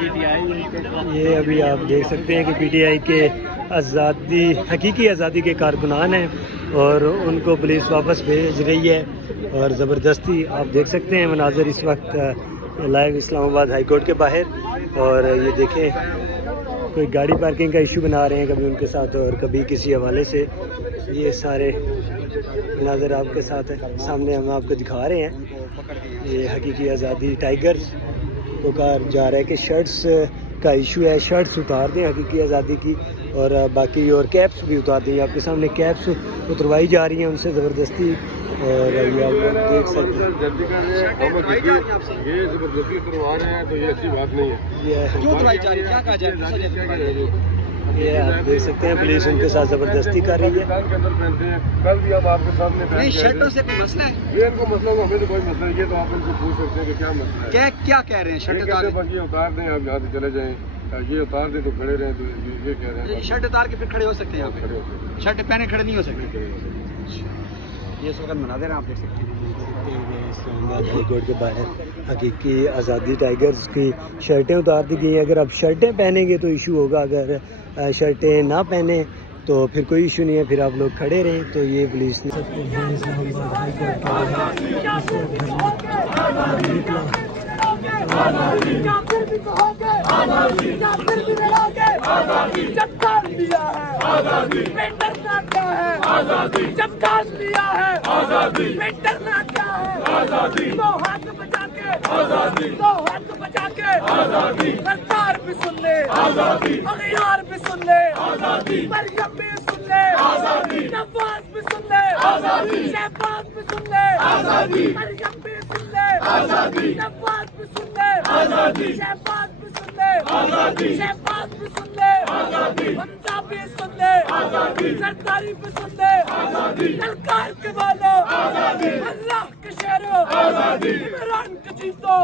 یہ ابھی آپ دیکھ سکتے ہیں کہ پی ٹی آئی کے آزادی حقیقی آزادی کے کارکنان ہیں اور ان کو پولیس واپس بھیج رہی ہے اور زبردستی آپ دیکھ سکتے ہیں مناظر اس وقت لائیو اسلام آباد ہائی کورٹ کے باہر. اور یہ دیکھیں کوئی گاڑی پارکنگ کا ایشو بنا رہے ہیں کبھی ان کے ساتھ اور کبھی کسی حوالے سے. یہ سارے مناظر آپ کے ساتھ سامنے ہم آپ کو دکھا رہے ہیں. یہ حقیقی آزادی ٹائیگرز کو کہا جا رہا ہے کہ شرٹس کا ایشو ہے, شرٹس اتار دیں حقیقی آزادی کی اور باقی اور کیپس بھی اتار دیں. آپ کے سامنے کیپس اتروائی جا رہی ہیں ان سے زبردستی اور یہ آپ لوگ دیکھ سکتے ہیں. یہ زبردستی اتروا رہے ہیں تو یہ اچھی بات نہیں ہے. یہ آپ دیکھ سکتے ہیں پولیس ان کے ساتھ زبردستی کر رہی ہے. کل بھی ہم آپ کے سامنے شرٹوں سے کوئی مسئلہ ہے؟ یہ ان کو مسئلہ ہو, ہمیں تو کوئی مسئلہ نہیں ہے, تو آپ ان سے پوچھ سکتے ہیں کہ کیا مسئلہ ہے. کیا کہہ رہے ہیں؟ شرٹ یہ اتار دیں, آپ یہاں سے چلے جائیں, یہ اتار دیں تو کھڑے رہیں, تو یہ کہہ رہے ہیں شرٹ اتار کے پھر کھڑے ہو سکتے ہیں. یہاں پہ شرٹ پہنے کھڑے نہیں ہو سکتے. یہ اس وقت مناظر ہیں آپ دیکھ سکتے ہیں اسلام آباد ہائی کورٹ کے باہر حقیقی آزادی ٹائیگرز کی شرٹیں اتار دی گئی ہیں. اگر آپ شرٹیں پہنیں گے تو ایشو ہوگا, اگر شرٹیں نہ پہنیں تو پھر کوئی ایشو نہیں ہے, پھر آپ لوگ کھڑے رہیں. تو یہ پولیس نے اسلام آباد ہائی کورٹ سرکار بھی سن لے, اغیار بھی سن لے, مریم بھی سن لے, نواز بھی سن لے, شہباز بھی سن لے, مریم بھی سن لے, نواز بھی سن لے, شہباز بھی سن لے, شہباز بھی سن لے, حمزہ بھی سن لے, سرکاری بھی سن لے, سرکار کے والوں, اللہ کے شہروں, عمران کے چیزوں.